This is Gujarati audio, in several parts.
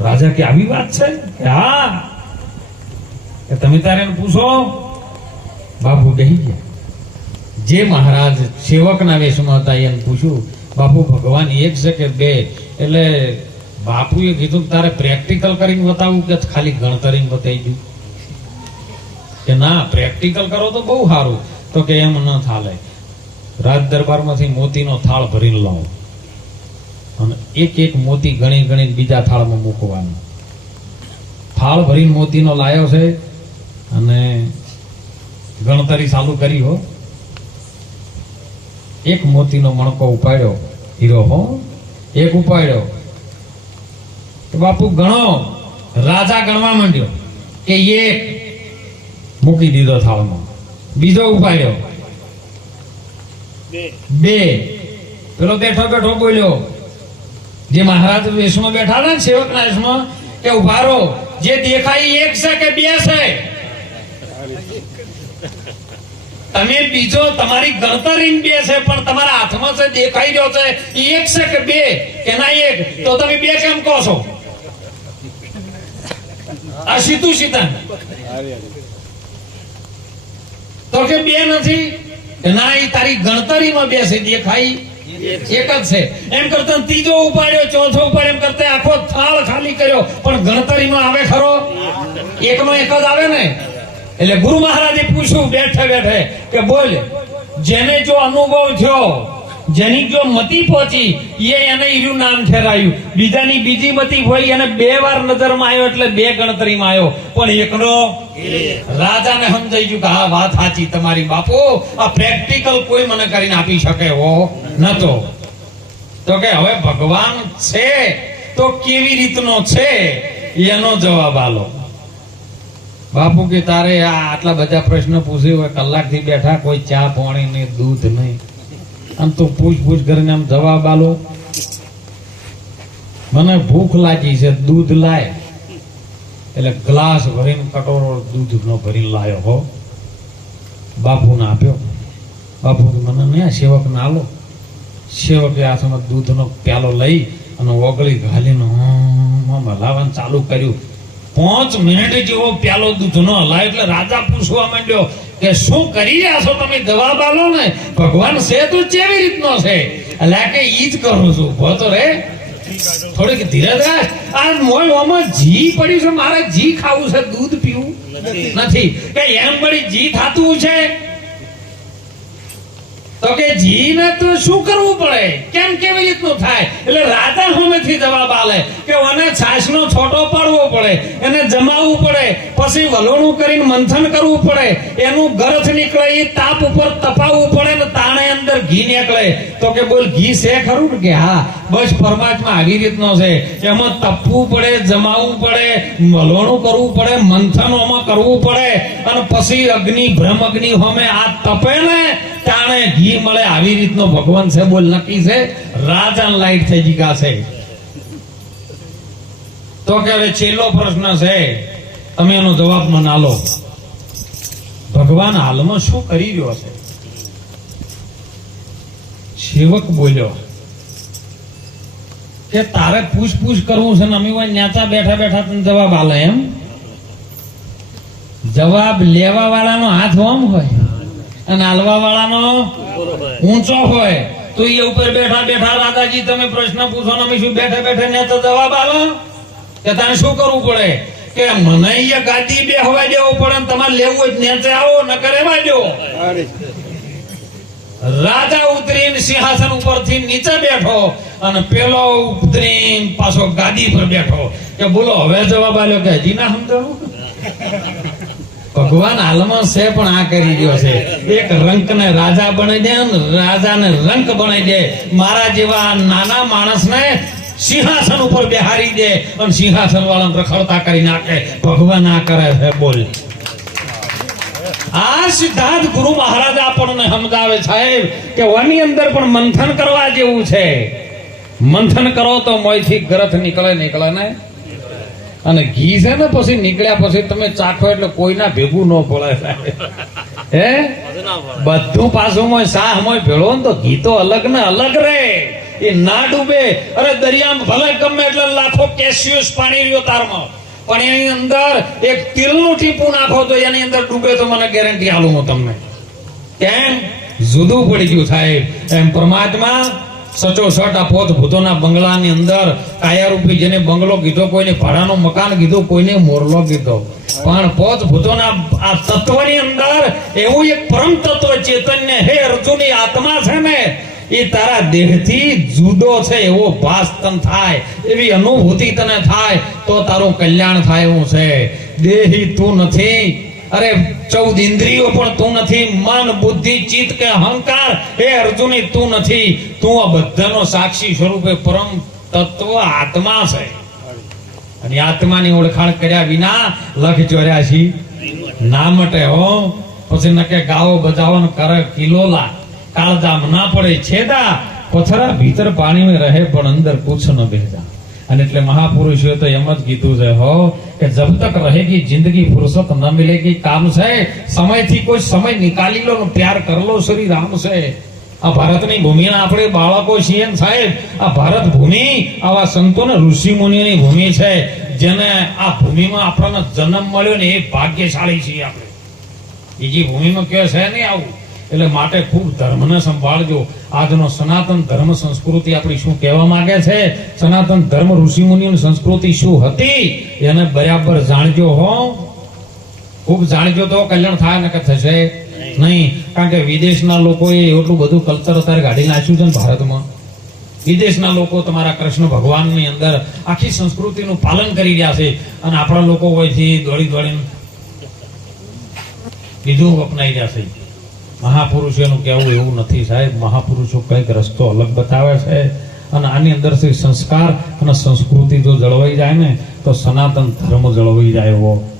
રાજા કે આવી વાત છે? કે તમે તારે પૂછો? બાપુ કહી ગયા. જે મહારાજ સેવકના વેશમાં હતા એમ પૂછ્યું, બાપુ, ભગવાન એક છે કે બે. એટલે બાપુએ કીધું તારે પ્રેક્ટિકલ કરીને બતાવું કે ખાલી ગણતરીને બતાવી દઉં? કે ના પ્રેક્ટિકલ કરો તો બહુ સારું. તો કે એમ ન થાલે. રાજ દરબારમાંથી મોતીનો થાળ ભરીને લાવો. અને એક એક મોતી ગણી ગણી બીજા થાળમાં મૂકવાનું. થાળ ભરીને મોતીનો લાયો છે અને ગણતરી ચાલુ કરી હો. એક મોતીનો મણકો ઉપાડ્યો હીરો હો. એક ઉપાડ્યો તો બાપુ ગણો. રાજા ગણવા માંડ્યો કે એક મૂકી દીધો થાળમાં. બીજો ઉપાડ્યો. બે. પેલો બેઠો બેઠો બોલ્યો જે મહારાજ વેશમાં બેઠા ને સેવકના વેશમાં, કે ઊભા રહો. જે દેખાય એક છે કે બે છે? તમે બીજો તમારી ગણતરી બે છે, પણ તમારા હાથમાં છે દેખાઈ રહ્યો છે એક છે કે બે? કે ના એક? તો તમે બે કેમ કહો છો? આ સીતુ સીતા તો કે બે નથી? ના, એ તારી ગણતરીમાં બે છે, દેખાય એક જ છે. એમ કરતા ત્રીજો ઉપાડ્યો, ચોથો ઉપાડ એમ કરતા આખો થાળ ખાલી કર્યો. પણ ગણતરીમાં આવે ખરો? એકનો એક જ આવે ને? એટલે ગુરુ મહારાજે પૂછ્યું, બેઠે બેઠે, કે બોલ, જેને જો અનુભવ થયો, જેની જો મતી પહોંચી, એ એને ઈરું નામ ઠેરાયું. બીજાની બીજી મતી હોય, એને બે વાર નજરમાં આવ્યો એટલે બે ગણતરીમાં આવ્યો. પણ એકનો રાજાને સમજાઈ ગયું કે હા વાત સાચી તમારી બાપુ. આ પ્રેક્ટિકલ કોઈ મને કરીને આપી શકે હો. નતો. તો કે, હવે ભગવાન છે, તો કેવી રીતનો છે? એનો જવાબ આલો. બાપુ કે, તારે આ આટલા બધા પ્રશ્ન પૂછ્યો હોય, કલાકથી બેઠા કોઈ ચા, પાણી નહીં દૂધ નહીં. આમ તો પૂછ પૂછ કરીને આમ જવાબ આલો. મને ભૂખ લાગી છે, દૂધ લાય. એટલે ગ્લાસ ભરીને કટોરો દૂધનો ભરીને લાયો હો. બાપુને આપ્યો. બાપુ મને નહીં આ સેવકને આલો. સેવકે હાથમાં દૂધનો પ્યાલો લઈ અને ઓગળી ઘાલીને હલાવવાનું ચાલુ કર્યું. પાંચ મિનિટ જેવો પ્યાલો દૂધનો હલાય એટલે રાજા પૂછવા માંડ્યો કે શું કરી રહ્યા છો તમે? દવા બાલો ને. ભગવાન છે તો કેવી રીતનો છે. એટલે કે ઈ જ કરું છું. ઊભો તો રે. થોડીક ધીરજ આ મોય ઓમાં જી પડ્યું છે. મારે જી ખાવું છે. દૂધ પીવું નથી. કે એમ પડી જી થતું છે? તો કે જીને તો શું કરવું પડે? કેમ કેવી રીતનું થાય? એટલે રાજા થી જવાબ આલે કે મને છાશનો છોટો પાડવો પડે, એને જમાવવું પડે, પછી વલોણું કરીને મંથન કરવું પડે, એનું ગરથ નીકળે, એ તાપ ઉપર તપાવવું પડે ને તાણે અંદર ઘી નીકળે. તો કે બોલ, ઘી છે ખરું કે હા, બસ પરમાત્મા આવી રીતનો છે. એમાં તપવું પડે, જમાવવું પડે વલોણું કરવું પડે, મંથન કરવું પડે. અને પછી અગ્નિ, ભ્રમ અગ્નિ હોમે આ તપે ને, તાણે ઘી મળે. આવી રીતનો ભગવાન છે, બોલ, નક્કી છે? રાજા લાઈટ થઈ જીગા છે તો કે હવે છેલ્લો પ્રશ્ન છે. તમે એનો જવાબ મને આલો ભગવાન હાલમાં શું કરી રહ્યો છે? સેવક બોલ્યો કે તારે પૂછ પૂછ કરવું છે અમે ઓય બેઠા બેઠા તને જવાબ આલે એમ? જવાબ લેવા વાળાનો હાથ ઓમ હોય અને હાલવા વાળાનો ઊંચો હોય. તો એ ઉપર બેઠા બેઠા રાધાજી, તમે પ્રશ્ન પૂછો ને અમે શું બેઠા બેઠા ને જવાબ આલો કે તારે શું કરવું પડે? કે મને ગાદી બે હવા દેવું પડે તમારે લેવું તો નેચે આવો ન કરે દો. રાજા ઉતરીને સિંહાસન ઉપરથી નીચે બેઠો અને પેલો ઉતરીને પાછો ગાદી પર બેઠો. કે બોલો, હવે જવાબ આલ્યો કે હજી ના સમજાવું? ભગવાન હાલમાં છે, પણ આ કરી ગયો છે. એક રંક ને રાજા બની દે ને રાજાને રંક બની દે. મારા જેવા નાના માણસને સિંહાસન ઉપર બેહારી દે અને સિંહાસન વાળાને રખડતા કરી નાખે. ભગવાન આ કરે છે, બોલ. આ સિદ્ધાંત ગુરુ મહારાજ સાહેબ મંથન કરવા જેવું છે. મંથન કરો તો મોયથી ગ્રથ નીકળ્યા પછી તમે ચાખો એટલે કોઈના ભેગું ન પડે સાહેબ. હે? બધું પાછું મોય શાહ મોય ભેળો ને તો ઘી તો અલગ ને અલગ રે. એ ના ડૂબે. અરે દરિયામાં ભલે ગમે એટલે લાખો કેસ્યુસ પાણી રહ્યો તારમાં. પણ એની અંદર એક તિલનું ટીપું નાખો તો એની અંદર ડૂબે તો મને ગેરંટી આલું હું તમને. કેમ? જુદું પડી ગયું સાહેબ એમ પરમાત્મા સચો સટ આ પોત ભૂતોના બંગલાની અંદર કાયારૂપી જેને બંગલો કીધો, કોઈને ભાડાનું મકાન કીધું, કોઈને મોરલો કીધો. પણ પોત ભૂતોના આ તત્વની અંદર એવું એક પરમ તત્વ ચેતન્ય હે અર્જુની, આત્મા છે ને એ તારા દેહથી જુદો છે, એવો ભાસ તને થાય, એવી અનુભૂતિ તને થાય, તો તારું કલ્યાણ થાય એવું છે. દેહી તું નથી, અરે ચૌદ ઇન્દ્રિયો પણ તું નથી, મન, બુદ્ધિ, ચિત્ત કે અહંકાર, એ અર્જુની તું નથી. તું આ બધાનો સાક્ષી સ્વરૂપે પરમ તત્વ આત્મા છે. અને આત્માની ઓળખાણ કર્યા વિના લખ ચોર્યાસી. ના મટે હો. પછી નકે ગાવો બજાવો કરે કિલોલા કાળદામ ના પડે, છેદા. પથરા ભીતર પાણી રહે, પણ અંદર કુછ ન ભેજા અને એટલે મહાપુરુષોએ તો એમ જ કીધું છે, હો, કે જબ તક રહેગી જિંદગી ફુરસત ન મિલેગી. કામ છે, સમયથી કોઈ સમય નિકાલી લો પ્યાર કરલો શ્રી રામ છે. આ ભારતની ભૂમિના આપણે બાળકો છીએ સાહેબ. આ ભારત ભૂમિ આવા સંતો ને ઋષિ મુનિની ભૂમિ છે, જેને આ ભૂમિમાં આપણને જન્મ મળ્યો ને એ ભાગ્યશાળી છીએ આપણે. બીજી ભૂમિમાં કે છે નહીં આવું? એટલે માટે ખૂબ ધર્મને સંભાળજો. આજનો સનાતન ધર્મ સંસ્કૃતિ આપણી શું કહેવા માંગે છે? સનાતન ધર્મ ઋષિ મુનિઓની સંસ્કૃતિ શું હતી? એને બરાબર જાણજો હો. ખૂબ જાણજો તો કલ્યાણ થાય ને કે થશે નહીં. કારણ કે વિદેશના લોકોએ એટલું બધું કલ્ચર અત્યારે કાઢી નાખ્યું છે ને ભારતમાં. વિદેશના લોકો તમારા કૃષ્ણ ભગવાનની અંદર આખી સંસ્કૃતિનું પાલન કરી રહ્યા છે. અને આપણા લોકો હોયથી દોડી દોડીને બીજું અપનાવી રહ્યા છે. મહાપુરુષોનું કહેવું એવું નથી સાહેબ. મહાપુરુષો કંઈક રસ્તો અલગ બતાવે છે અને આની અંદરથી સંસ્કાર અને સંસ્કૃતિ જો જળવાઈ જાય ને, તો સનાતન ધર્મ જળવાઈ જાય એવો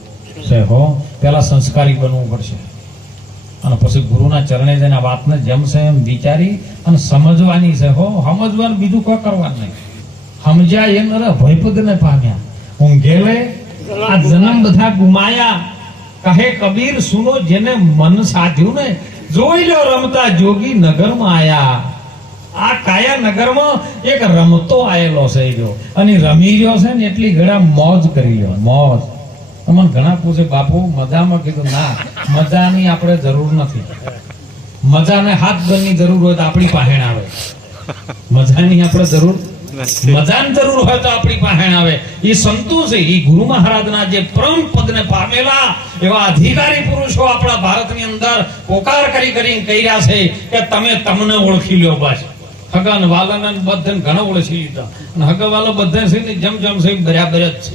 છે હો. પહેલાં સંસ્કારી બનવું પડશે. અને પછી ગુરુના ચરણે જઈને વાતને જેમ છે એમ વિચારી અને સમજવાની છે હો. સમજવાનું બીજું કોઈ કરવાનું નહીં. સમજ્યા એમ અરે ભયપદને પામ્યા. ઊંઘેલે આ જન્મ બધા ગુમાયા. કહે, કબીર, સુનો જેને મન સાધ્યું ને, જોઈ લો રમતા જોગી નગરમાં આયા. આ કાયા નગરમાં એક રમતો આયેલો છે જો. અને રમી રહ્યો છે ને, એટલી ઘણા મોજ કરી લ્યો મોજ. તમને ઘણા પૂછે, બાપુ, મજામાં? કીધું, ના, મજાની આપણે જરૂર નથી. મજાને હાથ ગણની જરૂર હોય તો આપણી પાસે આવે. મજાની આપણે જરૂર મજાની જરૂર હોય તો આપણી પાસે આવે. એ સંતો એ ગુરુ મહારાજના જે પરમ પદને પામેલા એવા અધિકારી પુરુષો આપણા ભારતની અંદર પોકાર કરી કરીને કહી રહ્યા છે કે તમે તમને ઓળખી લ્યો બસ. હગન વાલન બધાને ઘણા ઓળખી લીધા. અને હગા વાલો બધા છે ને જમ જેમ છે બરાબર જ છે.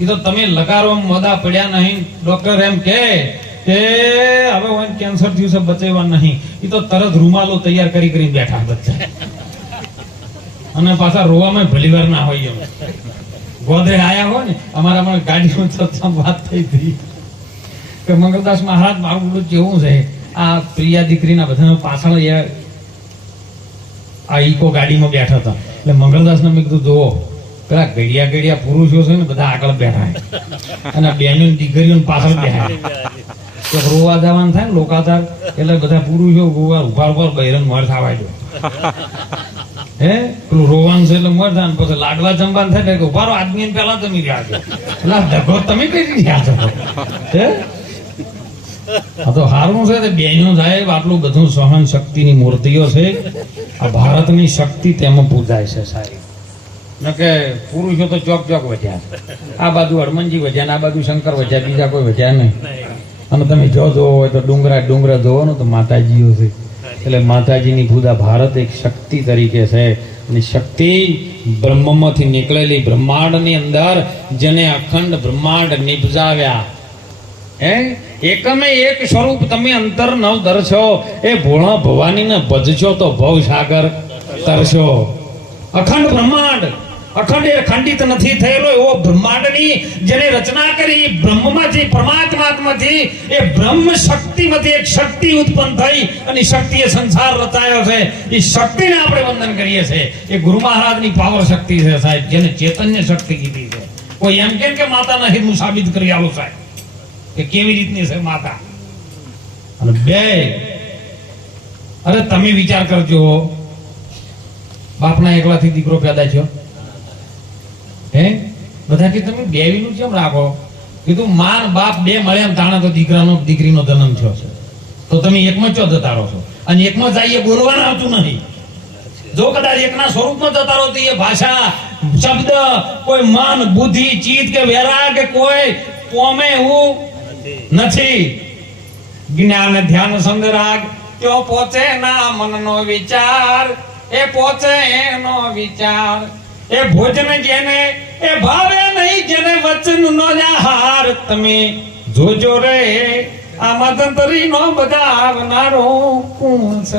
એ તો તમે લગારો મદા પડ્યા નહીં. ડોક્ટર એમ કે કે હવે કેન્સર થયું છે બચેવા નહીં. એ તો તરત રૂમાલો તૈયાર કરી કરી બેઠા બધા. અને પાછા રોવામાં ભલી વાર ના હોય એમ. ગોધરે આયા હોય ને અમારામાં ગાડીમાં ચર્ચા વાત થઈ હતી. કે મંગલદાસ મહારાજ, મારું બધું કેવું છે? આ પ્રિયા દીકરીના બધા પાછળ આ ઈકો ગાડીમાં બેઠા હતા. એટલે મંગલદાસ ને મેં કીધું, જુઓ, પેલા ઘડિયા ઘડિયા પુરુષો છે ને, બધા આગળ બેઠા અને બેનો દીકરીઓ પાછળ બેઠા તો રોવા જવાનું થાય ને, લોકાધાર, એટલે બધા પુરુષો ગોવા ઊભા ઊભા બૈરન મર થવા હે? પેલું રોવાનું છે એટલે મર થાય ને પછી લાડવા જમવાનું થાય, એટલે કે ઊભા રહો, આદમી પેલા તમે રહ્યા છો. તમે કઈ રહ્યા હે? આ તો હારું છે બેનો સાહેબ, આટલું બધું સહન શક્તિની મૂર્તિઓ છે. આ ભારતની શક્તિ તેમાં પૂજાય છે સાહેબ. ન કે પુરુષો તો ચોક ચોક વધ્યા આ બાજુ હરમનજી વધ્યા ને આ બાજુ શંકર વધ્યા, બીજા કોઈ વધ્યા નહીં. અને તમે જો જોવો હોય તો ડુંગરા ડુંગરા જોવો ને તો માતાજીઓ છે. એટલે માતાજીની પૂજા ભારત એક શક્તિ તરીકે છે. અને શક્તિ બ્રહ્મમાંથી નીકળેલી બ્રહ્માંડની અંદર જેને અખંડ બ્રહ્માંડ નિપજાવ્યા હે? એકમે એક સ્વરૂપ તમે અંતર નવ ધરશો એ ભોળા ભવાનીને ભજશો તો ભવ સાગર તરશો. અખંડ બ્રહ્માંડ અખંડ ખંડિત નથી થયેલો એવો બ્રહ્માંડની જેને રચના કરી બ્રહ્મમાંથી પરમાત્મામાંથી એ બ્રહ્મ શક્તિમાંથી એક શક્તિ ઉત્પન્ન થઈ અને શક્તિએ સંસાર રચાયો છે. એ શક્તિને આપણે વંદન કરીએ છીએ. એ ગુરુ મહારાજની પાવર શક્તિ છે સાહેબ, જેને ચેતન્ય શક્તિ કીધી છે. કોઈ એમ કેમ કે માતા નથી હું સાબિત કરી આવો સાહેબ? કે કેવી રીતની છે માતા? અને બે, અરે તમે વિચાર કરજો, બાપના એકલાથી દીકરો પેદા થયો. બધા કે તમે બેવીનું કેમ રાખો? કીધું માન બાપ બે મળ્યા એમ તાણે તો દીકરાનો, દીકરીનો જન્મ થયો છે. તો તમે એકમાં ચો જતા રહો છો? અને એકમાં જઈએ બોલવાનું આવતું નથી જો કદાચ એકના સ્વરૂપમાં જતા રહો તો એ ભાષા, શબ્દ, કોઈ મન, બુદ્ધિ, ચિત્ત કે વેરા કે કોઈ પોમે હું નથી. જ્ઞાન, ધ્યાન સંગ્રહ ત્યો પોચે ના મનનો વિચાર. એ પોચે એનો વિચાર. એ ભોજન જેને એ ભાવે નહીં જેને વચન નો જાહાર તમે જોજો રે. આ મદંતરી નો બજાવનારો કોણ છે?